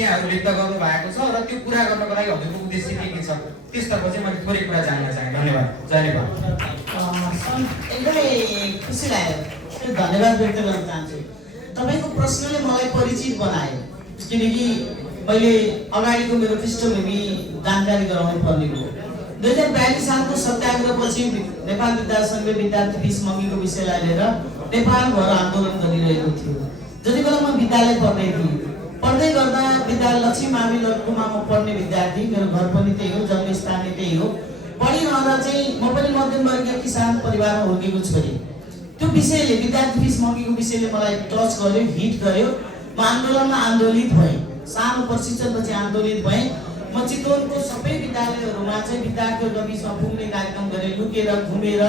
त्यहाँहरू व्यक्त गर्नु भएको छ र त्यो पूरा गर्नको लागि हजुरको उद्देश्य के छ त्यसतर्फ चाहिँ मैले थोरै कुरा जान्न चाहेँ। धन्यवाद। जय नेपाल। एकदमै खुसी लाग्यो, धन्यवाद व्यक्त गर्न चाहन्छु। तपाईँको प्रश्नले मलाई परिचित बनायो, किनकि मैले अगाडिको मेरो पृष्ठभूमि जानकारी गराउनु पर्ने हो। 2042 सालको सत्याग्रहपछि नेपाल विद्यार्थी सङ्घले विद्यार्थी फिस महँगीको विषयलाई लिएर नेपालभर आन्दोलन गरिरहेको थियो। जति बेला म विद्यालय पढ्दै थिएँ, पढ्दै गर्दा विद्यालय लक्ष्मी मावि लड्कुमा म पढ्ने विद्यार्थी, मेरो घर पनि त्यही हो, जन्मस्थान नै त्यही हो। पढिरहँदा चाहिँ म पनि मध्यमवर्गीय किसान परिवारमा हुर्केको छोरी। त्यो विषयले विद्यार्थी फिस महँगीको विषयले मलाई टच गर्यो, हिट गर्यो। म आन्दोलनमा आन्दोलित भएँ, सानो प्रशिक्षणपछि आन्दोलित भएँ। म चितवनको सबै विद्यालयहरूमा चाहिँ विद्यार्थीहरूको बिचमा पुग्ने कार्यक्रम गरेँ, लुकेर घुमेर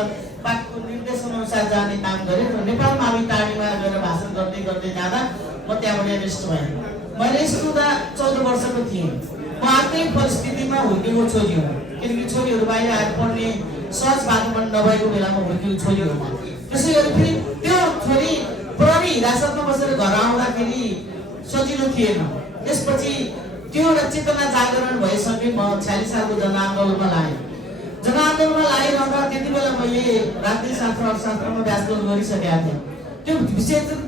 पाठको निर्देशन अनुसार जाने काम गरेँ र नेपाल मावि टाढीमा गएर भाषण गर्दै गर्दै जाँदा म त्यहाँबाट रेस्ट भएँ। म रेस्ट हुँदा 14 वर्षको थिएँ। म आफ्नै परिस्थितिमा हुर्केको छोरी हो, किनकि छोरीहरू बाहिर आएर पढ्ने सहज वातावरण नभएको बेलामा हुर्केको छोरी हो म। त्यसै गरी फेरि त्यो छोरी प्रहरी हिरासतमा बसेर घर आउँदाखेरि सजिलो थिएन। त्यसपछि त्यो एउटा चेतना जागरण भएसँगै म 46 सालको जनआन्दोलनमा लागेँ। जनआन्दोलनमा लागिरहँदा त्यति बेला मैले राजनीतिशास्त्र अर्थशास्त्रमा ब्याचलर गरिसकेका थिएँ। त्यो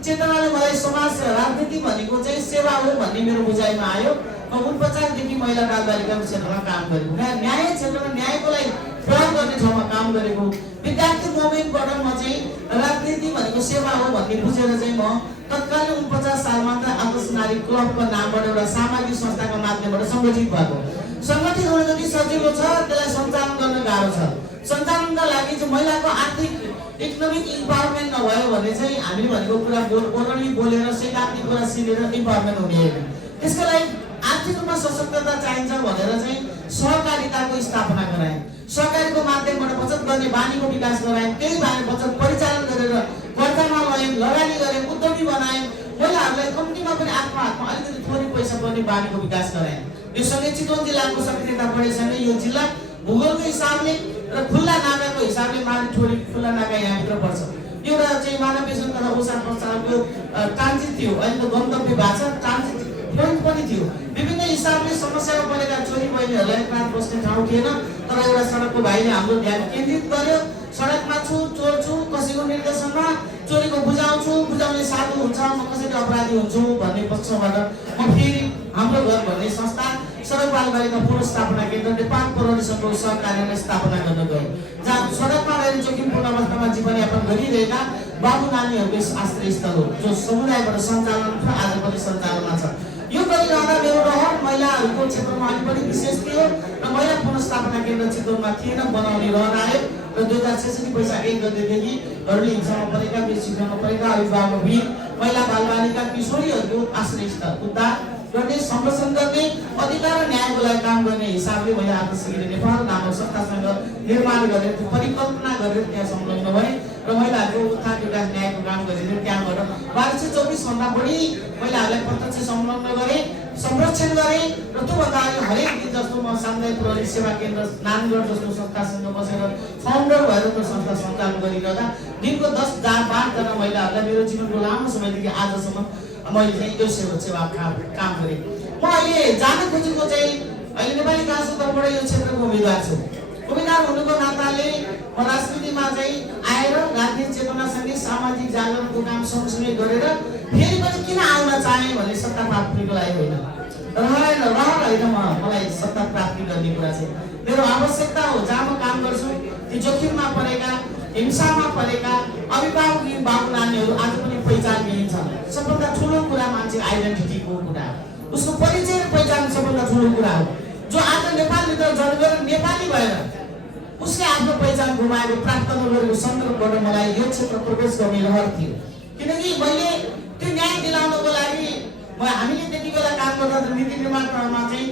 चेतनाले मलाई समाज राजनीति भनेको चाहिँ सेवा हो भन्ने मेरो बुझाइमा आयो। म 49 देखि महिला बालबालिकाको क्षेत्रमा काम गरेको, न्याय क्षेत्रमा न्यायको लागि प्रयोग गर्ने ठाउँमा काम गरेको। विद्यार्थी मोमेन्टबाट म चाहिँ राजनीति भनेको सेवा हो भन्ने बुझेर चाहिँ म तत्कालीन 49 सालमा त आदर्श नारी क्लबको नामबाट एउटा सामाजिक संस्थाको माध्यमबाट सङ्गठित भएको। सङ्गठित हुन जति सजिलो छ त्यसलाई सञ्चालन गर्न गाह्रो छ। सञ्चालनका लागि चाहिँ महिलाको आर्थिक इकोनोमिक इम्पावरमेन्ट नभयो भने चाहिँ हामीले भनेको कुरा बोल्ने बोलेर सैद्धान्तिक कुरा सिकेर इम्पावरमेन्ट हुने होइन। त्यसको लागि आर्थिक रूपमा सशक्तता चाहिन्छ भनेर चाहिँ सहकारिताको स्थापना गराएँ। सहकारीको माध्यमबाट बचत गर्ने बानीको विकास गराएँ। त्यही बानी बचत परिचालन गरेर कर्तामा ल्यायौँ, लगानी गरेँ, उद्योगी बनायौँ। महिलाहरूलाई कम्तीमा पनि आफ्नो हातमा अलिकति थोरै पैसा पर्ने बानीको विकास गराएँ। यो सँगै चितवन जिल्लाको सक्रियता बढेसँगै यो जिल्ला भूगोलको हिसाबले र खुल्ला नाकाको हिसाबले मालिठोरी खुल्ला नाका यहाँभित्र पर्छ। एउटा चाहिँ मानव विजन तथा ओसा प्रचारको ट्रान्जिट थियो, अहिले त गन्तव्य भएको छ, ट्रान्जिट पोइन्ट पनि थियो। विभिन्न हिसाबले समस्यामा परेका छोरी बहिनीहरूलाई रात बस्ने ठाउँ थिएन, तर एउटा सडकको भाइले हाम्रो ध्यान केन्द्रित गर्यो। सडकमा छु, चोर छु, कसैको निर्देशनमा चोरीको बुझाउँछु, बुझाउने साधु हुन्छ, म कसरी अपराधी हुन्छु भन्ने पक्षबाट म फेरि हाम्रो घर भन्ने संस्था सडक बालबालिका पुनर्स्थापना केन्द्र नेपाल प्रहरी सङ्घको सहकार्यलाई स्थापना गर्न गए, जहाँ सडकमा रहेर जोखिमपूर्ण अवस्थामा जीवनयापन गरिरहेका बाबु नानीहरूको आश्रयस्थल हो, जो समुदायबाट सञ्चालन छ, आज पनि सञ्चालनमा छ। यो गरिरहँदा मेरो रहर महिलाहरूको क्षेत्रमा अलिक पनि विशेष थियो र महिला पुनर्स्थापना केन्द्र चितवनमा थिएन, बनाउने रहर आयो र 2066 वैशाख 1 गतेदेखि घरले हिंसामा परेका, बेसिकमा परेका अभिभावकविहीन महिला बालबालिका किशोरीहरूको आश्रयस्थल उद्धार गर्ने, संरक्षण गर्ने, अधिकार र न्यायको लागि काम गर्ने हिसाबले मैले आदर्श नेपाल नामक संस्थासँग निर्माण गरेर परिकल्पना गरेर त्यहाँ संलग्न भएँ र महिलाहरूको उत्थान विकास न्यायको काम गरेर त्यहाँबाट 1224 भन्दा बढी महिलाहरूलाई प्रत्यक्ष संलग्न गरेँ, संरक्षण गरेँ र त्योभन्दा अगाडि हरेक दिन जस्तो म सामुदायिक प्रहरी सेवा केन्द्र नानगढ जस्तो संस्थासँग बसेर फाउन्डर भएर त्यो संस्था सञ्चालन गरिरहँदा दिनको 10-12 जना महिलाहरूलाई मेरो जीवनको लामो समयदेखि आजसम्म मैले चाहिँ यो सेवा काम गरेँ। म अहिले जान खोजेको चाहिँ अहिले नेपाली काङ्ग्रेसको तर्फबाट यो क्षेत्रको उम्मेदवार छु। उम्मेदवार हुनुको नाताले म राजनीतिमा चाहिँ आएर राजनीतिक चेतनासँगै सामाजिक जागरणको काम सँगसँगै गरेर फेरि पनि किन आउन चाहेँ भने सत्ता प्राप्तिको लागि होइन, होइन मलाई सत्ता प्राप्ति गर्ने कुरा चाहिँ मेरो आवश्यकता हो। जहाँ म काम गर्छु ती जोखिममा परेका, हिंसामा परेका अभिभावकहीन बाबु नानीहरू आज पनि पहिचान लिइन्छ। सबभन्दा ठुलो कुरा मान्छे आइडेन्टिटीको कुरा हो, उसको परिचय र पहिचान सबभन्दा ठुलो कुरा हो। जो आज नेपालभित्र जन्मेर नेपाली भएर उसले आफ्नो पहिचान गुमाएको प्राप्त नगरेको सन्दर्भबाट मलाई यो क्षेत्र प्रवेश गर्ने रहर थियो। किनकि मैले त्यो न्याय दिलाउनको लागि हामीले त्यति बेला काम गर्दा नीति निर्माणमा चाहिँ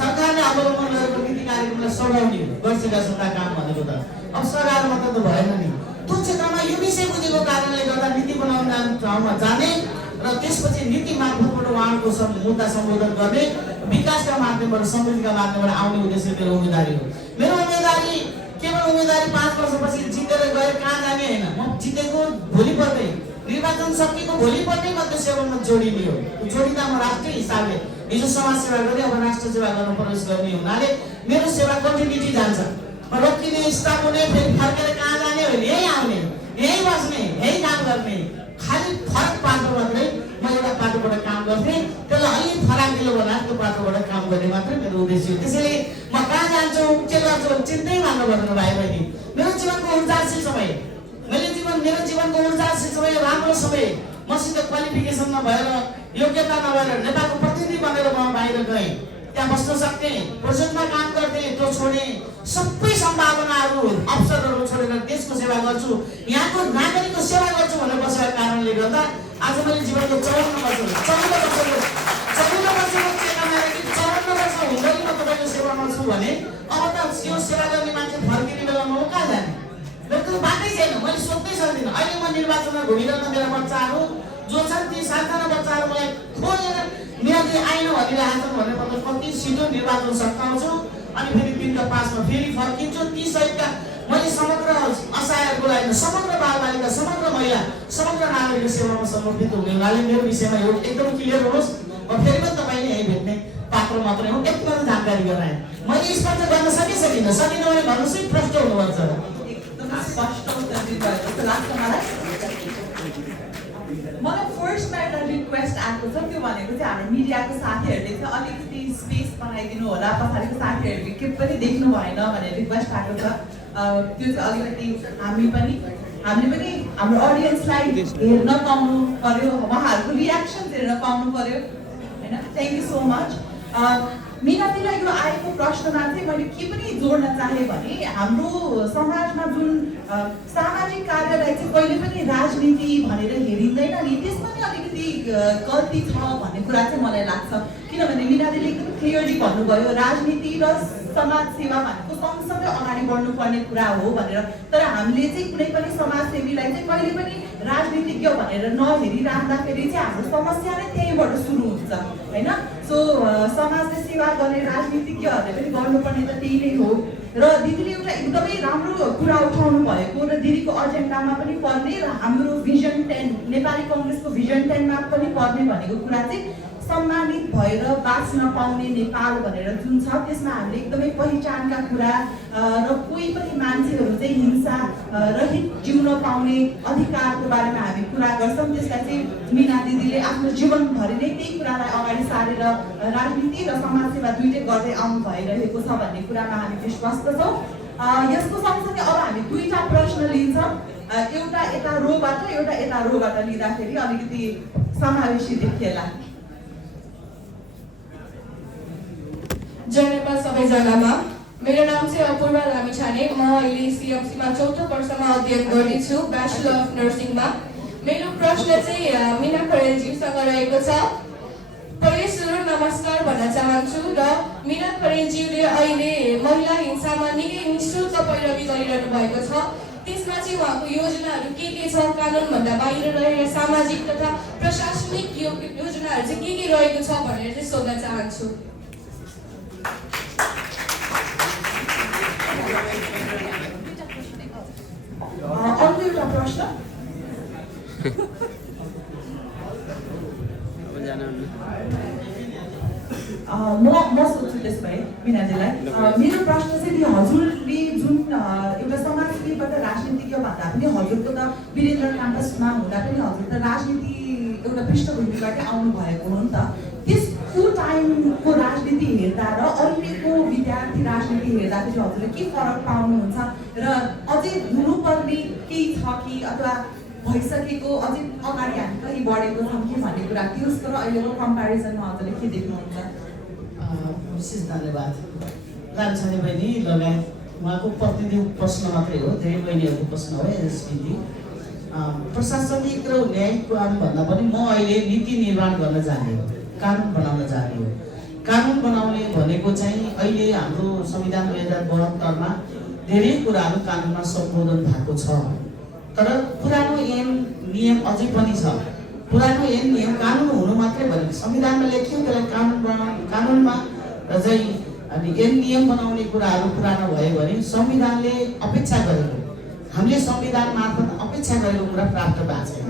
सरकारले अवलम्बन गरेको नीति कार्यक्रमलाई सघाउने गरिसकेका छन् काम भनेको त अब सरकार मात्र त भएन नि। त्यो क्षेत्रमा यो विषय बुझेको कारणले गर्दा नीति बनाउने ठाउँमा जाने र त्यसपछि नीति मार्फतबाट उहाँको मुद्दा सम्बोधन गर्ने, विकासका माध्यमबाट समृद्धिका माध्यमबाट आउने उद्देश्य मेरो उम्मेदवारी हो। मेरो उम्मेदवारी केवल उम्मेदवारी 5 वर्षपछि जितेर गएर कहाँ जाने होइन, म जितेको भोलि पर्दै निर्वाचन सकिएको भोलिपल्टै मात्रै सेवामा जोडिने हो। जोडिँदामा राष्ट्रिय हिसाबले हिजो समाज सेवा गर्दै अब राष्ट्र सेवा गर्न प्रवेश गर्ने हुनाले मेरो सेवा कन्टिन्युटी जान्छ। म रोकिने स्टाफ हुने फेरि फर्केर कहाँ जाने हो, यहीँ आउने, यहीँ बस्ने, यहीँ काम गर्ने, खालि फरक पाटो मात्रै म एउटा पाटोबाट काम गर्थेँ, त्यसलाई अलिक फराकिलो बनाएर त्यो पाटोबाट काम गर्ने मात्रै मेरो उद्देश्य हो। त्यसैले म कहाँ जान्छु के गर्छु चिन्तै मान्नु पर्दैन भाइ बहिनी। मेरो जीवनको ऊर्जाशील समय, मेरो जीवनको ऊर्जाशील समय, राम्रो समय, मसित क्वालिफिकेसन नभएर योग्यता नभएर नेताको प्रतिनिधि बनेर म बाहिर गएँ। त्यहाँ बस्न सक्ने, प्रोजेक्टमा काम गर्थे, त्यो छोडेँ, सबै सम्भावनाहरू अवसरहरू छोडेर देशको सेवा गर्छु, यहाँको नागरिकको सेवा गर्छु भनेर बसेको कारणले गर्दा आज मैले जीवनको 54 वर्षको चेतना कि 54 वर्ष हुँदै म तपाईँको सेवामा छु भने अब त यो सेवा गर्ने मान्छे फर्किने बेलामा म कहाँ जाने? मेरो त्यो बाटै छैन, मैले सोध्नै सक्दिनँ। अहिले म निर्वाचनमा घुमिरहँदा मेरा बच्चाहरू जो छन् ती 7जना बच्चाहरू मलाई खोजेर मेराले आएन भनिरहेछन् भनेर म कति छिटो निर्वाचन सकाउँछु अनि फेरि 3 का 5 मा फेरि फर्किन्छु। ती सहितका मैले समग्र असहायको लागि, समग्र बालबालिका, समग्र महिला, समग्र नागरिक सेवामा समर्पित हुने हुनाले मेरो विषयमा यो एकदम क्लियर होस्। म फेरि पनि तपाईँले यहीँ भेट्ने पात्र मात्रै हो, यति मात्र जानकारी गराएँ। मैले स्पष्ट गर्न सकिनँ भने भन्नुहोस् है, प्रश्न हुनुपर्छ। स्पष्ट उत्तर दिनुभयो जस्तो लाग्छ मलाई। मलाई फर्स्टमा एउटा रिक्वेस्ट आएको छ, त्यो भनेको चाहिँ हाम्रो मिडियाको साथीहरूले चाहिँ अलिकति स्पेस बनाइदिनु होला, पछाडिको साथीहरूले के पनि देख्नु भएन भनेर रिक्वेस्ट आएको छ। त्यो चाहिँ अलिकति हामीले पनि हाम्रो अडियन्सलाई हेर्न पाउनु पर्यो, उहाँहरूको रियाक्सन हेर्न पाउनु पर्यो होइन। Thank you so much. मिनाजीलाई यो आएको प्रश्नमा चाहिँ मैले के पनि जोड्न चाहेँ भने हाम्रो समाजमा जुन सामाजिक कार्यलाई चाहिँ कहिले पनि राजनीति भनेर हेरिँदैन नि, त्यसमा पनि अलिकति गल्ती छ भन्ने कुरा चाहिँ मलाई लाग्छ। किनभने मिनाजीले एकदम क्लियरली भन्नुभयो राजनीति र समाज सेवा भनेको सँगसँगै अगाडि बढ्नुपर्ने कुरा हो भनेर। तर हामीले चाहिँ कुनै पनि समाजसेवीलाई चाहिँ कहिले पनि राजनीतिज्ञ भनेर नहेरिराख्दाखेरि चाहिँ हाम्रो समस्या नै त्यहीँबाट सुरु हुन्छ होइन। सो समाजले सेवा गर्ने राजनीतिज्ञहरूले पनि गर्नुपर्ने त त्यही नै हो। र दिदीले एउटा एकदमै राम्रो कुरा उठाउनु भएको र दिदीको एजेन्डामा पनि पर्ने र हाम्रो भिजन 10 नेपाली कङ्ग्रेसको भिजन 10 मा पनि पर्ने भनेको कुरा चाहिँ सम्मानित भएर बाँच्न पाउने नेपाल भनेर जुन छ त्यसमा हामीले एकदमै पहिचानका कुरा र कोही पनि मान्छेहरू चाहिँ हिंसा रहित जिउन पाउने अधिकारको बारेमा हामी कुरा गर्छौँ। त्यसलाई चाहिँ मिना दिदीले आफ्नो जीवनभरि नै त्यही कुरालाई अगाडि सारेर राजनीति र समाजसेवा दुइटै गर्दै आउनु भइरहेको छ भन्ने कुरामा हामी विश्वस्त छौँ। यसको सँगसँगै अब हामी दुईटा प्रश्न लिन्छौँ, एउटा यता रोबाट एउटा यता रोबाट लिँदाखेरि अलिकति समावेशी देखिएला। जय नेपाल सबैजनामा। मेरो नाम चाहिँ अपूर्वा लामिछाने। म अहिले सिएमसीमा 4औं वर्षमा अध्ययन गर्दैछु, ब्याचलर अफ नर्सिङमा। मेरो प्रश्न चाहिँ मिना खरेलज्यूसँग रहेको छ। पहिले सुरु नमस्कार भन्न चाहन्छु र मिना खरेलज्यूले अहिले महिला हिंसामा निकै निःशुल्क पैरवी गरिरहनु भएको छ। त्यसमा चाहिँ उहाँको योजनाहरू के छ, कानुनभन्दा बाहिर रहेर सामाजिक तथा प्रशासनिक योजनाहरू चाहिँ के रहेको छ भनेर चाहिँ सोध्न चाहन्छु। अर्को एउटा प्रश्न म सोध्छु त्यसो भए मिनाजीलाई। मेरो प्रश्न चाहिँ हजुरले जुन एउटा समाजसेवीबाट राजनीतिज्ञ भन्दा पनि हजुरको त वीरेन्द्र क्याम्पसमा हुँदा पनि हजुर त राजनीति एउटा पृष्ठभूमिबाटै आउनु भएको हो नि त। त्यसको टाइमको राजनीति हेर्दा र अहिलेको विद्यार्थी राजनीति हेर्दाखेरि हजुरले के फरक पाउनुहुन्छ र अझै हुनुपर्ने केही छ कि अथवा भइसकेको अझै अगाडि हामी कहीँ बढेको छौँ कि भन्ने कुरा त्यसको र अहिलेको कम्पेरिजनमा हजुरले के देख्नुहुन्छ? विशेष धन्यवाद लामिछाने बहिनी लगायत उहाँको प्रतिनिधि प्रश्न मात्रै हो, धेरै बहिनीहरूको प्रश्न हो। एसपिजी प्रशासनिक र न्यायिक कामभन्दा पनि म अहिले नीति निर्माण गर्न जाने हो, कानुन बनाउन जाने हो। कानुन बनाउने भनेको चाहिँ अहिले हाम्रो संविधान 2072 मा धेरै कुराहरू कानुनमा सम्बोधन भएको छ, तर पुरानो ऐन नियम अझै पनि छ। पुरानो ऐन नियम कानुन हुनु मात्रै भनेको संविधानमा लेखियो, त्यसलाई कानुनमा चाहिँ अनि ऐन नियम बनाउने कुराहरू पुरानो भयो भने संविधानले अपेक्षा गरेको, हामीले संविधान मार्फत अपेक्षा गरेको कुरा प्राप्त भएको छैन।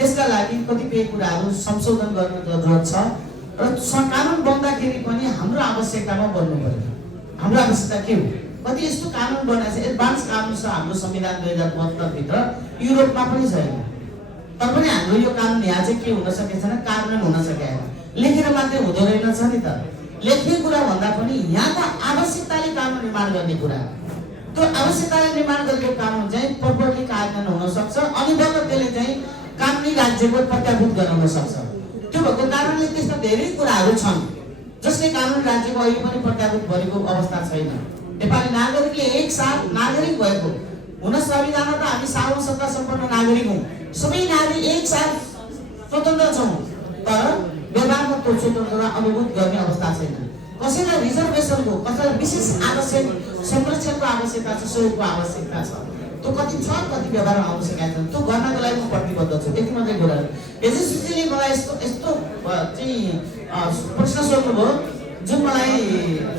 त्यसका लागि कतिपय कुराहरू संशोधन गर्न जरुरत छ र कानुन बन्दाखेरि पनि हाम्रो आवश्यकतामा बन्नु पर्यो। हाम्रो आवश्यकता के हो? कति यस्तो कानुन बनाएको छ, एडभान्स कानुन छ हाम्रो संविधान 2072 भित्र, युरोपमा पनि छैन। तर पनि हाम्रो यो कानुन यहाँ चाहिँ के हुन सकेको छैन, कार्यान्वयन हुन सकेको छैन। लेखेर मात्रै हुँदो रहेनछ नि त। लेख्ने कुरा भन्दा पनि यहाँको आवश्यकताले कानुन निर्माण गर्ने कुरा, त्यो आवश्यकताले निर्माण गरेको कानुन चाहिँ प्रपरली कार्यान्वयन हुन सक्छ अनि बल्ल त्यसले चाहिँ कानुनी राज्यको प्रत्याभूत गराउन सक्छ। त्यो भएको कारणले त्यस्ता धेरै कुराहरू छन् जसले कानुनी राज्यको अहिले पनि प्रत्याभूत भएको अवस्था छैन। नेपाली नागरिकले एक साथ नागरिक भएको हुन संविधान त हामी सार्वसत्ता सम्पन्न नागरिक हौँ, सबै नागरिक एक साथ स्वतन्त्र छौँ, तर व्यवहारमा त्यो स्वतन्त्रता अनुभूत गर्ने अवस्था छैन। कसैलाई रिजर्भेसनको, कसैलाई विशेष आवश्यक संरक्षणको आवश्यकता छ, सहयोगको आवश्यकता छ, त्यो कति छ, कति व्यवहारमा आउन सकेका छन्। त्यो गर्नको लागि म प्रतिबद्ध छु। यति मात्रै कुरा। एजेन्सीले मलाई यस्तो चाहिँ प्रश्न सोध्नुभयो जुन मलाई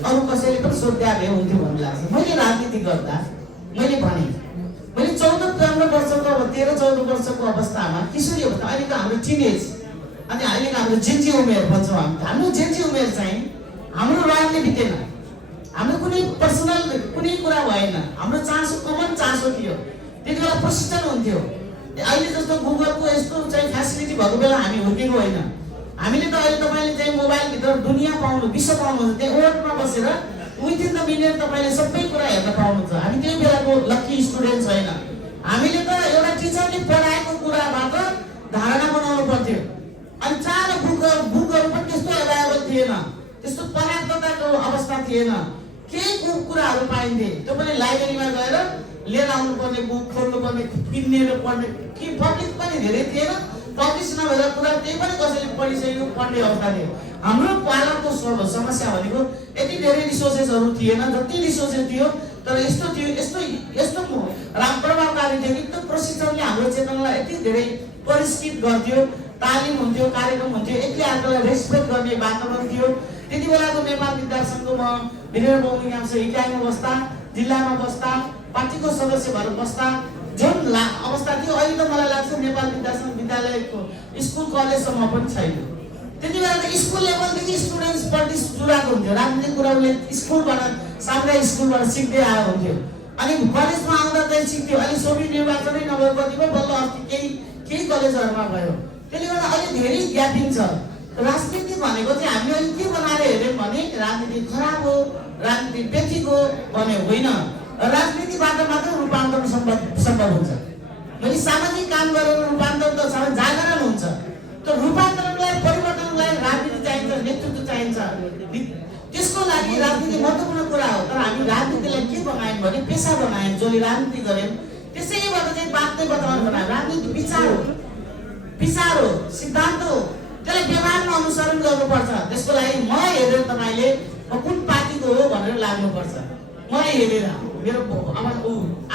अरू कसैले पनि सोध्दा भए हुन्थ्यो भन्ने लाग्छ। मैले राजनीति गर्दा मैले 14-15 वर्षको, 13-14 वर्षको अवस्थामा, किशोरी अवस्था, अहिलेको हाम्रो टिनेज अनि अहिलेको हाम्रो जेन्जी उमेर भन्छौँ हाम्रो जेन्जी उमेर चाहिँ हाम्रो राजले बितेन, हाम्रो कुनै पर्सनल कुनै कुरा भएन, हाम्रो चासो कमन चासो थियो। त्यति बेला प्रशिक्षण हुन्थ्यो। अहिले जस्तो गुगलको यस्तो चाहिँ फेसिलिटी भएको बेला हामी हुर्केको होइन। हामीले त अहिले तपाईँले चाहिँ मोबाइलभित्र दुनियाँ पाउनु, विश्व पाउनुहुन्छ। त्यहाँ ओटमा बसेर विथिन द मिनट तपाईँले सबै कुरा हेर्न पाउनुहुन्छ। हामी त्यही बेलाको लक्की स्टुडेन्ट छैन। हामीले त एउटा टिचरले पढाएको कुराबाट धारणा बनाउनु पर्थ्यो। अनि चार बुकहरू पनि त्यस्तो एभाइलेबल थिएन, त्यस्तो पर्याप्तताको अवस्था थिएन। केही कुराहरू पाइन्थे, त्यो पनि लाइब्रेरीमा गएर लिएर आउनुपर्ने, बुक खोल्नुपर्ने, किनेर पढ्ने, कि पब्लिक पनि धेरै थिएन। पब्लिस नभएर कुरा त्यही पनि कसैले पढिसकेको पढ्ने अवस्था थियो। हाम्रो पालनको समस्या भनेको यति धेरै रिसोर्सेसहरू थिएन, जति रिसोर्सेस थियो तर यस्तो थियो, यस्तो प्रभावकारी थियो कि त्यो प्रशिक्षणले हाम्रो चेतनालाई यति धेरै परिष्कृत गर्थ्यो। तालिम हुन्थ्यो, कार्यक्रम हुन्थ्यो, एकले अर्कालाई रेस्पेक्ट गर्ने वातावरण थियो। त्यति बेलाको नेपाल विद्यासङ्घको म वीरेन्द्र बहुमुखी इकाइमा बस्दा, जिल्लामा बस्दा, पार्टीको सदस्य भएर बस्दा जुन अवस्था थियो, अहिले त मलाई लाग्छ नेपाल विद्यासङ्घ विद्यालयको स्कुल कलेजसम्म पनि छैन। त्यति बेला त स्कुल लेभलदेखि स्टुडेन्ट्स प्रति जुडाएको हुन्थ्यो। राजनीतिक कुरा उसले स्कुलबाट, सामुदायिक स्कुलबाट सिक्दै आएको हुन्थ्यो। अनि कलेजमा आउँदा चाहिँ सिक्थ्यो। अहिले सोभि निर्वाचनै नभएको कतिपय बल्ल अस्ति केही कलेजहरूमा भयो। त्यसले गर्दा अहिले धेरै ग्यापिङ छ। राजनीति भनेको चाहिँ हामीले अहिले के बनाएर हेऱ्यौँ भने राजनीति खराब हो, राजनीति व्यथिक हो भने होइन। राजनीतिबाट मात्र रूपान्तरण सम्भव हुन्छ। मैले सामाजिक काम गरेर रूपान्तरण त जागरण हुन्छ। त्यो रूपान्तरणलाई, परिवर्तनलाई राजनीति चाहिन्छ, नेतृत्व चाहिन्छ। त्यसको लागि राजनीति महत्त्वपूर्ण कुरा हो। तर हामी राजनीतिलाई के बनायौँ भने पेसा बनायौँ। जसले राजनीति गर्यौँ त्यसैबाट चाहिँ बाँच्ने वातावरण बनायौँ। राजनीति विचार हो, सिद्धान्त हो, त्यसलाई व्यवहारमा अनुसरण गर्नुपर्छ। त्यसको लागि मलाई हेरेर तपाईँले कुन पार्टीको हो भनेर लाग्नुपर्छ। मलाई हेरेर, मेरो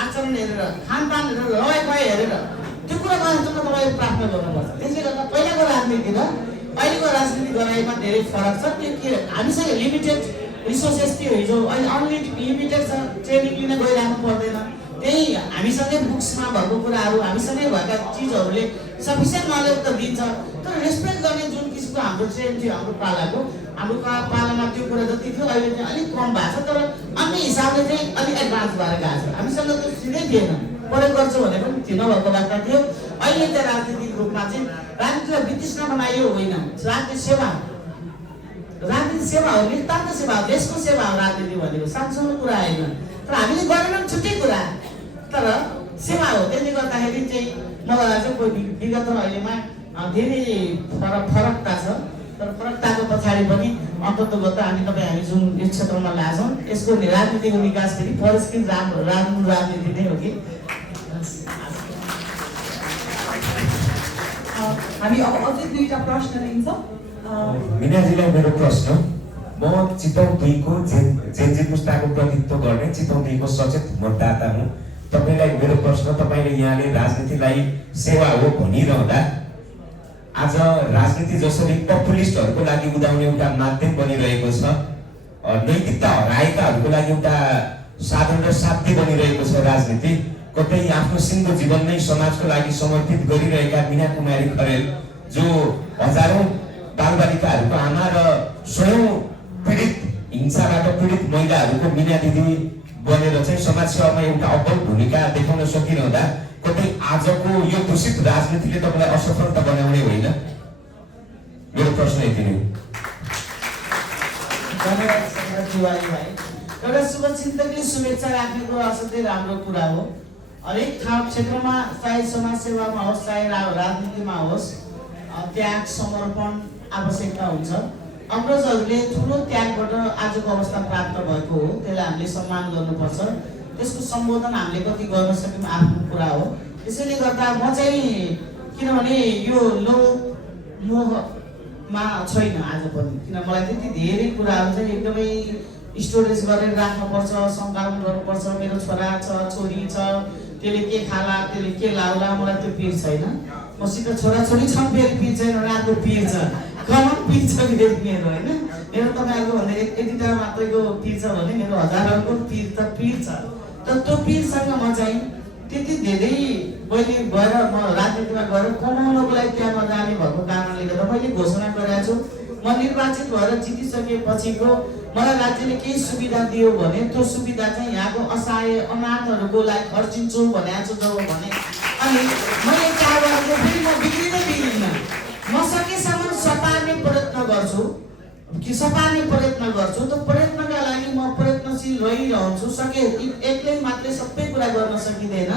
आचरण हेरेर, खानपान हेरेर, लवाइ हेरेर त्यो कुरा गर्नु तपाईँले प्राप्त गर्नुपर्छ। त्यसले गर्दा पहिलाको राजनीति र अहिलेको राजनीति गराइमा धेरै फरक छ। त्यो के हामीसँग लिमिटेड रिसोर्सेस थियो हिजो, अहिले अनलिमिटेड छ। ट्रेनिङ लिन गइरहनु पर्दैन। त्यही हामीसँगै बुक्समा भएको कुराहरू, हामीसँगै भएका चिजहरूले सफिसियन्ट नलेज त दिन्छ। तर रेस्पेक्ट गर्ने जुन किसिमको हाम्रो ट्रेन थियो हाम्रो पालामा त्यो कुरा जति थियो अहिले चाहिँ अलिक कम भएको छ। तर अन्य हिसाबले चाहिँ अलिक एडभान्स भएर गएको छ। हामीसँग त्यो सिधै थिएन, प्रयोग गर्छु भने पनि नभएको अवस्था थियो। अहिले चाहिँ राजनीतिक रूपमा चाहिँ राजनीतिलाई वितृष्णा बनाइयो होइन, राजनीति सेवा हो, नितान्त सेवा हो, देशको सेवा हो राजनीति भनेको। सानसानो कुरा होइन। तर हामीले गरेनौँ छुट्टै कुरा, तर सेवा हो। त्यसले गर्दाखेरि चाहिँ मलाई लाग्छ विगत र अहिलेमा धेरै फरकता छ। तर फरकताको पछाडि पनि अन्ततोगत हामी जुन यो क्षेत्रमा लाग्छौँ यसको राजनीतिको विकास फेरि परिष्कृत राजनीति नै हो कि। हामी अब अझै दुईटा प्रश्न लिन्छौँ। मिनाजीलाई मेरो प्रश्न, म चितवन 2 को जेन्जी पुस्ताको प्रतिनिधित्व गर्ने चितवन 2 को सचेत मतदाता हुँ। तपाईँलाई मेरो प्रश्न, तपाईँले यहाँले राजनीतिलाई सेवा हो भनिरहँदा आज राजनीति जसरी पपुलिस्टहरूको लागि उदाउने एउटा माध्यम बनिरहेको छ, नैतिकता हराएकाहरूको लागि एउटा साधन र साध्य बनिरहेको छ राजनीति, कतै आफ्नो सिङ्गो जीवन नै समाजको लागि समर्पित गरिरहेका मीना कुमारी खरेल जो हजारौं बालबालिकाहरूको आमा र सयौं पीडित हिंसाबाट पीडित महिलाहरूको मीना दिदी बनेर चाहिँ समाज सेवामा एउटा अब्बल भूमिका देखाउन सकिरहँदा कतै आजको यो दूषित राजनीतिले तपाईँलाई असफलता बनाउने होइन? मेरो प्रश्न यति नै। धन्यवाद तिवारी भाइ। एउटा शुभचिन्तकले शुभेच्छा राख्नेको असाध्यै राम्रो कुरा हो। हरेक क्षेत्रमा चाहे समाज सेवामा होस् चाहे राजनीतिमा होस् त्याग समर्पण आवश्यकता हुन्छ। अग्रजहरूले ठुलो त्यागबाट आजको अवस्था प्राप्त भएको हो, त्यसलाई हामीले सम्मान गर्नुपर्छ। त्यसको सम्बोधन हामीले कति गर्न सक्यौँ आफ्नो कुरा हो। त्यसैले गर्दा म चाहिँ किनभने यो लोभ मोहमा छैन आज पनि, किन मलाई त्यति धेरै कुराहरू चाहिँ एकदमै स्टोरेज गरेर राख्नुपर्छ, सङ्कलन गर्नुपर्छ। मेरो छोरा छ, छोरी छ, त्यसले के खाला, त्यसले के लाउला, मलाई त्यो पिर छैन। मसित छोराछोरी छन्, फेरि पिर छैन, रातको पिर छ, कमन पिर छ फेरि मेरो, होइन? मेरो तपाईँहरूको भन्दा यतिटा मात्रैको पिर छ भने मेरो हजारहरूको पिर त पिर छ। तर त्यो पिरसँग म चाहिँ त्यति धेरै मैले गएर म राजनीतिमा गएर कमाउनको लागि त्यहाँ जाने भएको कारणले गर्दा मैले घोषणा गरेको छु, म निर्वाचित भएर जितिसकेपछिको मलाई राज्यले केही सुविधा दियो भने त्यो सुविधा चाहिँ यहाँको असहाय अनाथहरूको लागि खर्चिन्छु भनेको छु जब भने। अनि मैले त्यहाँ गरेको फेरि म बिग्रिन्न, म सकेसम्म सपार्ने प्रयत्न गर्छु कि सपार्ने प्रयत्न गर्छु। त्यो प्रयत्नका लागि म प्रयत्नशील रहिरहन्छु। सके एक्लै मात्रै सबै कुरा गर्न सकिँदैन,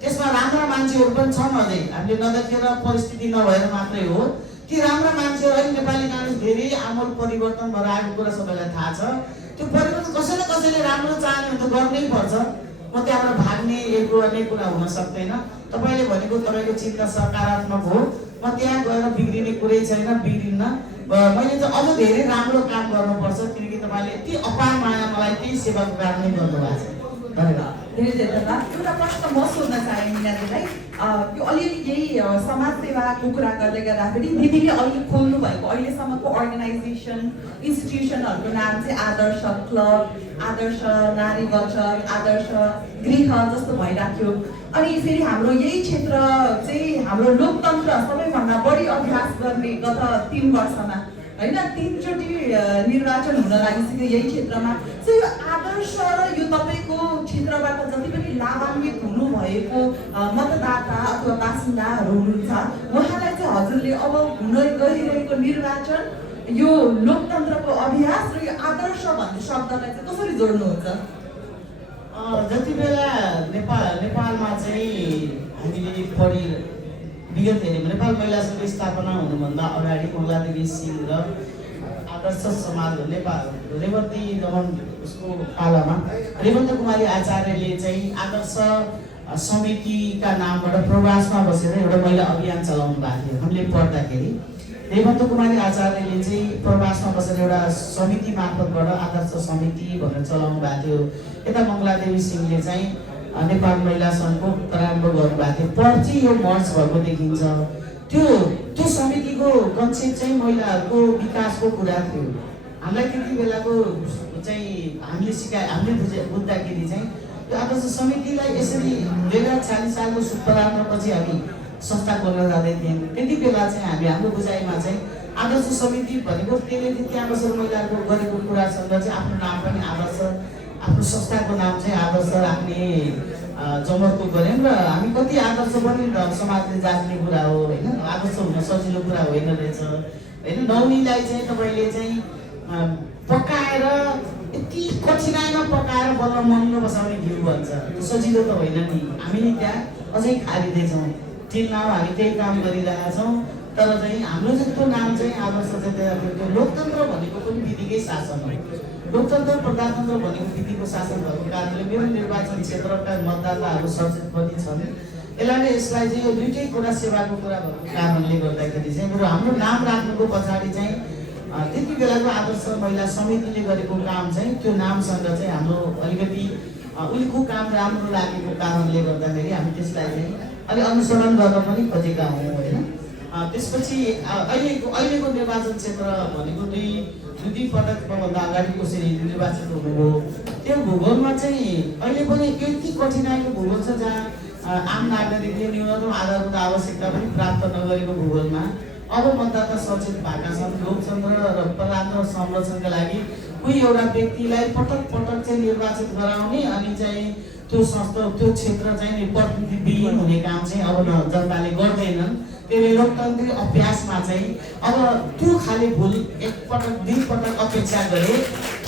त्यसमा राम्रा मान्छेहरू पनि छन् अझै, हामीले नदेखेर परिस्थिति नभएर मात्रै हो। ती राम्रा मान्छेहरू अहिले नेपाली काङ्ग्रेस धेरै आमूल परिवर्तन भएर आएको कुरा सबैलाई थाहा छ। त्यो परिवर्तन कसैले कसैले राम्रो चाहने हो त गर्नै पर्छ। म त्यहाँबाट भाग्ने एक गर्ने कुरा हुन सक्दैन। तपाईँले भनेको तपाईँको चिन्ता सकारात्मक हो, म त्यहाँ गएर बिग्रिने कुरै छैन, बिग्रिन्न। मैले चाहिँ अझ धेरै राम्रो काम गर्नुपर्छ, किनकि तपाईँले यति अपार माया मलाई त्यही सेवाको कारणले गर्नुभएको छ। धन्यवाद। धेरै धेरै धन्यवाद। एउटा प्रश्न म सोध्न चाहेँ मीनाजीलाई, यो अलिअलि यही समाज सेवाको कुरा गर्दै गर्दाखेरि दिदीले अहिले खोल्नु भएको अहिलेसम्मको अर्गनाइजेसन इन्स्टिट्युसनहरूको नाम चाहिँ आदर्श क्लब, आदर्श नारी बचत, आदर्श गृह जस्तो भइराख्यो। अनि फेरि हाम्रो यही क्षेत्र चाहिँ हाम्रो लोकतन्त्र सबैभन्दा बढी अभ्यास गर्ने गत 3 वर्षमा होइन 3 चोटि निर्वाचन हुन लागिसक्यो यही क्षेत्रमा। सो यो आदर्श र यो तपाईँको क्षेत्रबाट जति पनि लाभान्वित हुनुभएको मतदाता अथवा बासिन्दाहरू हुनुहुन्छ, उहाँलाई चाहिँ हजुरले अब हुन गइरहेको निर्वाचन, यो लोकतन्त्रको अभ्यास र यो आदर्श भन्ने शब्दलाई चाहिँ कसरी जोड्नुहुन्छ? जति बेला नेपालमा चाहिँ हामीले पढि विगत हेऱ्यौँ, नेपाल महिला सङ्घ स्थापना हुनुभन्दा अगाडि मङ्गलादेवी सिंह र आदर्श समाज नेपाल रेवती दमन उसको पालामा रेवन्त कुमारी आचार्यले चाहिँ आदर्श समितिका नामबाट प्रवासमा बसेर एउटा महिला अभियान चलाउनु भएको थियो। हामीले पढ्दाखेरि रेवन्त कुमारी आचार्यले चाहिँ प्रवासमा बसेर एउटा समिति मार्फतबाट आदर्श समिति भनेर चलाउनु भएको थियो। यता मङ्गलादेवी सिंहले चाहिँ नेपाल महिला सङ्घको प्रारम्भ गर्नुभएको थियो। पर्ची यो मर्च भएको देखिन्छ। त्यो समितिको कन्सेप्ट चाहिँ महिलाहरूको विकासको कुरा थियो। हामीलाई त्यति बेलाको चाहिँ हामीले बुझ्दाखेरि चाहिँ त्यो आदर्श समितिलाई यसरी 2046 सालको सुत्परान्तपछि हामी संस्था खोल्न जाँदै थियौँ। त्यति बेला चाहिँ हाम्रो बुझाइमा चाहिँ आदर्श समिति भनेको त्यसले त्यहाँ बसेर महिलाहरूको गरेको कुरासँग चाहिँ आफ्नो नाम पनि आदर्श, आफ्नो संस्थाको नाम चाहिँ आदर्श राख्ने जमर्को गऱ्यौँ। र हामी कति आदर्श पनि समाजले जान्ने कुरा हो, होइन? आदर्श हुन सजिलो कुरा होइन रहेछ, होइन? नौनीलाई चाहिँ तपाईँले चाहिँ पकाएर यति कठिनाइमा पकाएर बल्ल महँगो बसाउने घिउ भन्छ, त्यो सजिलो त होइन नि। हामी त्यहाँ अझै खारिँदैछौँ, टिल नाम हामी त्यही काम गरिरहेका छौँ। तर चाहिँ हाम्रो चाहिँ त्यो नाम चाहिँ आदर्श चाहिँ त्यो लोकतन्त्र भनेको पनि विधिकै शासन हो। लोकतन्त्र प्रजातन्त्र भनेको विधिको शासन भएको कारणले मेरो निर्वाचन क्षेत्रका मतदाताहरू सचेत पनि छन्। यसलाई चाहिँ यो दुइटै कुरा सेवाको कुरा भएको कारणले गर्दाखेरि चाहिँ हाम्रो नाम राख्नुको पछाडि चाहिँ त्यति बेलाको आदर्श महिला समितिले गरेको काम चाहिँ त्यो नामसँग चाहिँ हाम्रो अलिकति उनीको काम राम्रो लागेको कारणले गर्दाखेरि हामी त्यसलाई चाहिँ अलि अनुसरण गर्न पनि खोजेका हौँ, होइन? त्यसपछि अहिलेको निर्वाचन क्षेत्र भनेको दुई पटकभन्दा अगाडि कसरी निर्वाचित हुनुभयो त्यो भूगोलमा चाहिँ अहिले पनि यति कठिनाइको भूगोल छ जहाँ आम नागरिकले न्यूनतम आधारभूत आवश्यकता पनि प्राप्त नगरेको भूगोलमा अब मतदाता सचेत भएका छन्। लोकतन्त्र र प्रजातन्त्र संरक्षणका लागि कोही एउटा व्यक्तिलाई पटक पटक चाहिँ निर्वाचित गराउने अनि चाहिँ त्यो संस्था त्यो क्षेत्र चाहिँ प्रतिनिधिविहीन हुने काम चाहिँ अब जनताले गर्दैनन्। त्यसले लोकतान्त्रिक अभ्यासमा चाहिँ अब त्यो खाले भुल एकपटक दुई पटक अपेक्षा गरे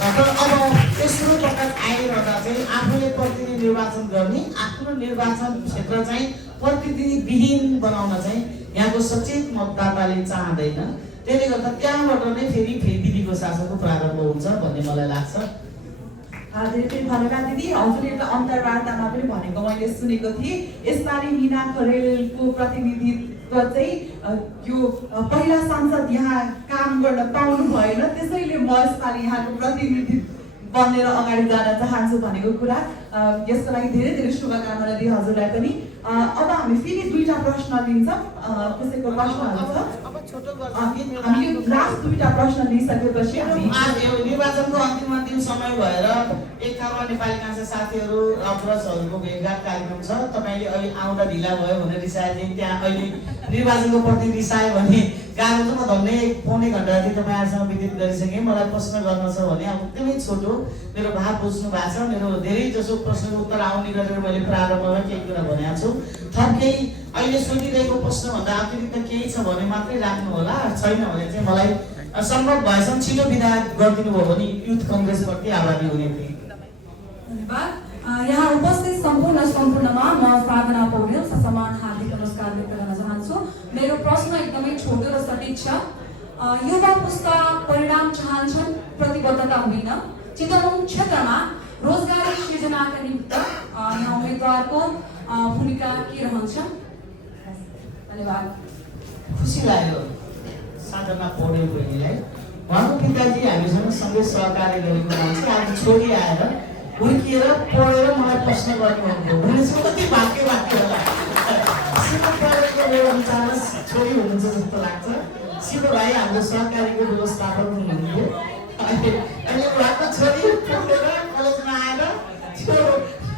तर अब तेस्रो पटक आइरहँदा चाहिँ आफूले प्रतिनिधि निर्वाचन गर्ने आफ्नो निर्वाचन क्षेत्र चाहिँ प्रतिनिधिविहीन बनाउन चाहिँ यहाँको सचेत मतदाताले चाहँदैन। त्यसले गर्दा त्यहाँबाट नै फेरि विधिको शासनको प्रारम्भ हुन्छ भन्ने मलाई लाग्छ। धेरै धेरै धन्यवाद दिदी। हजुर एउटा अन्तर्वार्तामा पनि भनेको मैले सुनेको थिएँ यसपालि मीना खरेलको प्रतिनिधित्व चाहिँ यो पहिला सांसद यहाँ काम गर्न पाउनु भएन त्यसैले म यसपालि यहाँको प्रतिनिधि बनेर अगाडि जान चाहन्छु भनेको कुरा यसको लागि धेरै धेरै शुभकामना दिए हजुरलाई पनि। अब हामी फेरि दुईटा प्रश्न लिन्छौँ कसैको प्रश्नहरू छ हामी लास्ट दुईटा प्रश्न लिइसकेपछि हामी निर्वाचनको अन्तिम समय भएर एक ठाउँमा नेपाली काङ्ग्रेस साथीहरू अग्रजहरूको भेटघाट कार्यक्रम छ। तपाईँले अहिले आउँदा ढिला भयो भनेर रिसाए चाहिँ त्यहाँ अहिले निर्वाचनको प्रति रिसायो भने गाह्रो त म धन्नै पौने घन्टा जति तपाईँहरूसँग व्यतीत गरिसकेँ। मलाई प्रश्न गर्न छ भने अब एकदमै छोटो मेरो भाव बुझ्नु भएको छ। मेरो धेरै जसो प्रश्नको उत्तर आउने गरेर मैले प्रारम्भमा केही कुरा भनेको छु। थप केही अहिले सोधिरहेको प्रश्नभन्दा अतिरिक्त केही छ भने मात्रै राख्नु होला, छैन भने चाहिँ मलाई सम्भव भएसम्म छिटो विदा गरिदिनु भयो भने युथ कङ्ग्रेसप्रति आभारी हुने थिएँ। धन्यवाद। यहाँ उपस्थित सम्पूर्णमा म साधना पौडेल ससमान हार्दिक नमस्कार व्यक्त गर्न चाहन्छु। मेरो प्रश्न एकदमै छोटो र सटीक छ। युवा पुस्ता परिणाम चाहन्छन्, प्रतिबद्धता होइन। चितवन क्षेत्रमा रोजगारी सृजनाका निमित्त यहाँ उम्मेदवारको भूमिका के रहन्छ? धन्यवाद। खुसी लाग्यो साधना पौडेल बहिनीलाई। उहाँको पिताजी हामीसँग सँगै सहकार्य गरेको मान्छे आज छोरी आएर हुर्किएर पढेर मलाई प्रश्न गर्नुभयो भने चाहिँ कति भाग्य होला। शिव पौडेलको मेरो विचारमा छोरी हुनुहुन्छ जस्तो लाग्छ। शिव भाइ हाम्रो सहकारीको व्यवस्थापक हुनुहुन्थ्यो। अहिले उहाँको छोरी पढेर कलेजमा आएर त्यो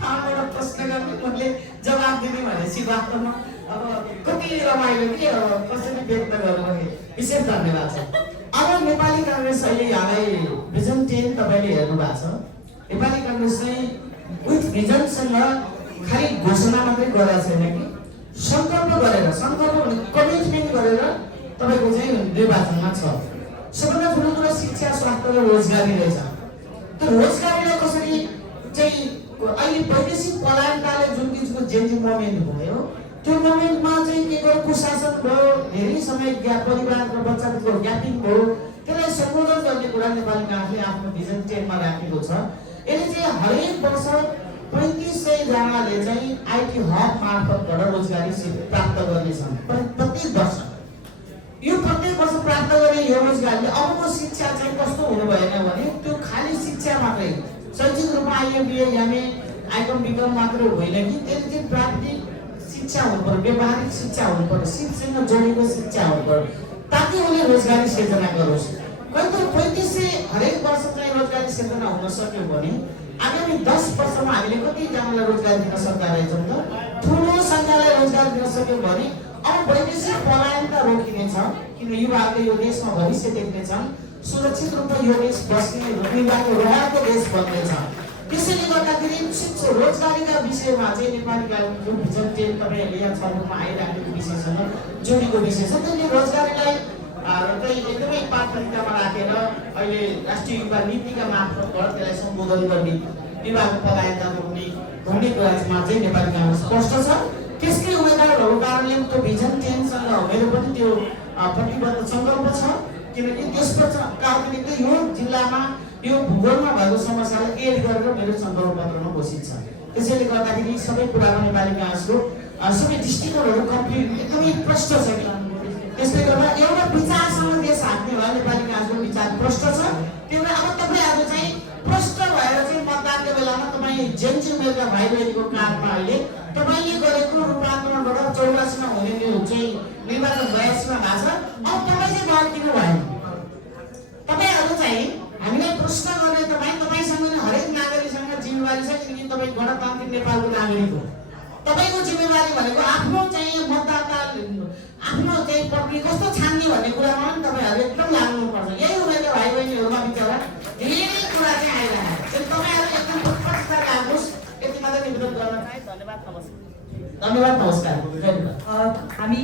आमाबाट प्रश्न गर्ने मैले जवाब दिने भनेपछि वास्तवमा अब कति रमाइलो कि कसरी व्यक्त गर्नुभयो। विशेष धन्यवाद छ। अब नेपाली काङ्ग्रेस अहिले यहाँलाई भिजन 10 तपाईँले हेर्नु भएको छ। नेपाली काङ्ग्रेस चाहिँ विथ भिजनसँग खालि घोषणा मात्रै गरेको छैन कि सङ्कल्प गरेर कमिटमेन्ट गरेर तपाईँको चाहिँ निर्वाचनमा छ। सबभन्दा ठुलो कुरा शिक्षा, स्वास्थ्य र रोजगारी रहेछ। त्यो रोजगारीलाई कसरी चाहिँ अहिले वैदेशिक पलायनताले जुन किसिमको जेन्जी मुभमेन्ट भयो त्यो मुभमेन्टमा चाहिँ के गर्यो, कुशासन भयो, धेरै समय परिवार र बच्चाको ग्यापिङ भयो, त्यसलाई सम्बोधन गर्ने कुरा नेपाली काङ्ग्रेसले आफ्नो भिजन 10 मा राखेको छ। यसले चाहिँ हरेक वर्ष 3500 जनाले चाहिँ आइटी हब मार्फतबाट रोजगारी प्राप्त गर्नेछन् प्रत्येक वर्ष। यो प्रत्येक वर्ष प्राप्त गर्ने यो रोजगारीले अबको शिक्षा चाहिँ कस्तो हुनु भएन भने त्यो खाली शिक्षा मात्रै शैक्षिक रूपमा आइए बिए एमए आइकम बिकम मात्र होइन कि त्यसले चाहिँ प्राविधिक शिक्षा हुनु पर्यो, व्यावहारिक शिक्षा हुनु पर्यो, सिपसँग जोडेको शिक्षा हुनु पर्यो ताकि उनले रोजगारी सिर्जना गरोस्। कहिले 3500 हरेक वर्ष चाहिँ रोजगारी सिर्जना हुन सक्यो भने आगामी 10 वर्षमा हामीले कतिजनालाई रोजगारी दिन सक्दा रहेछौँ त? ठुलो सङ्ख्यालाई रोजगार दिन सक्यो भने अब वैदेशिक पलायनता रोकिनेछ। किन युवाहरूले यो देशमा भविष्य देख्नेछन्, सुरक्षित रूपमा यो देश बस्ने युवाको रहेको देश बन्नेछ। त्यसैले गर्दाखेरि रोजगारीका विषयमा चाहिँ नेपाली काङ्ग्रेसको भिजन 10 तपाईँहरूले यहाँ छलफलमा आइराखेको विषयसँग जोडिएको विषय छ। त्यसले रोजगारीलाई चाहिँ एकदमै प्राथमिकतामा राखेर अहिले राष्ट्रिय युवा नीतिका मार्फतबाट त्यसलाई सम्बोधन गर्ने, युवाको पलायनता रोक्ने कुरामा चाहिँ नेपाली काङ्ग्रेस स्पष्ट छ। त्यसकै उम्मेदवारहरूको कारणले त्यो भिजन 10 सँग मेरो पनि त्यो प्रतिबद्ध सङ्कल्प छ। किनकि त्यसपछि कारणले यो जिल्लामा यो भूगोलमा भएको समस्यालाई एड गरेर मेरो सङ्कल्प पत्रमा घोषित छ। त्यसैले गर्दाखेरि सबै कुरामा नेपाली काङ्ग्रेसको सबै दृष्टिकोणहरू कम्प्लिट एकदमै प्रष्ट छ कि त्यसले गर्दा एउटा विचारसँग देश हाँक्ने भए नेपाली काङ्ग्रेसको विचार प्रष्ट छ। त्यो अब तपाईँहरू चाहिँ प्रष्ट भएर चाहिँ मतदानको बेलामा तपाईँ जेन्जी उमेरका भाइ बहिनीको काममा अहिले तपाईँले गरेको रूपान्तरणबाट 84 मा हुने यो चाहिँ निर्वाचन 82 मा भएको छ। अब तपाईँ चाहिँ भोट दिनु भएन। तपाईँहरू चाहिँ हामीलाई प्रश्न गर्ने तपाईँसँग नै हरेक नागरिकसँग जिम्मेवारी छ, किनकि तपाईँ गणतान्त्रिक नेपालको नागरिक हो। तपाईँको जिम्मेवारी भनेको आफ्नो चाहिँ मतदाता आफ्नो चाहिँ पत्नी कस्तो छान्ने भन्ने कुरामा पनि तपाईँहरू एकदम लाग्नुपर्छ। यही उमेरका भाइ बहिनीहरूमा बिचरा धेरै कुरा चाहिँ आइरहेको छ। तपाईँहरू एकदम प्रष्ट लाग्नुहोस्। यति मात्रै निवेदन गर्न चाहे। धन्यवाद, नमस्कार। जय नेपाल। हामी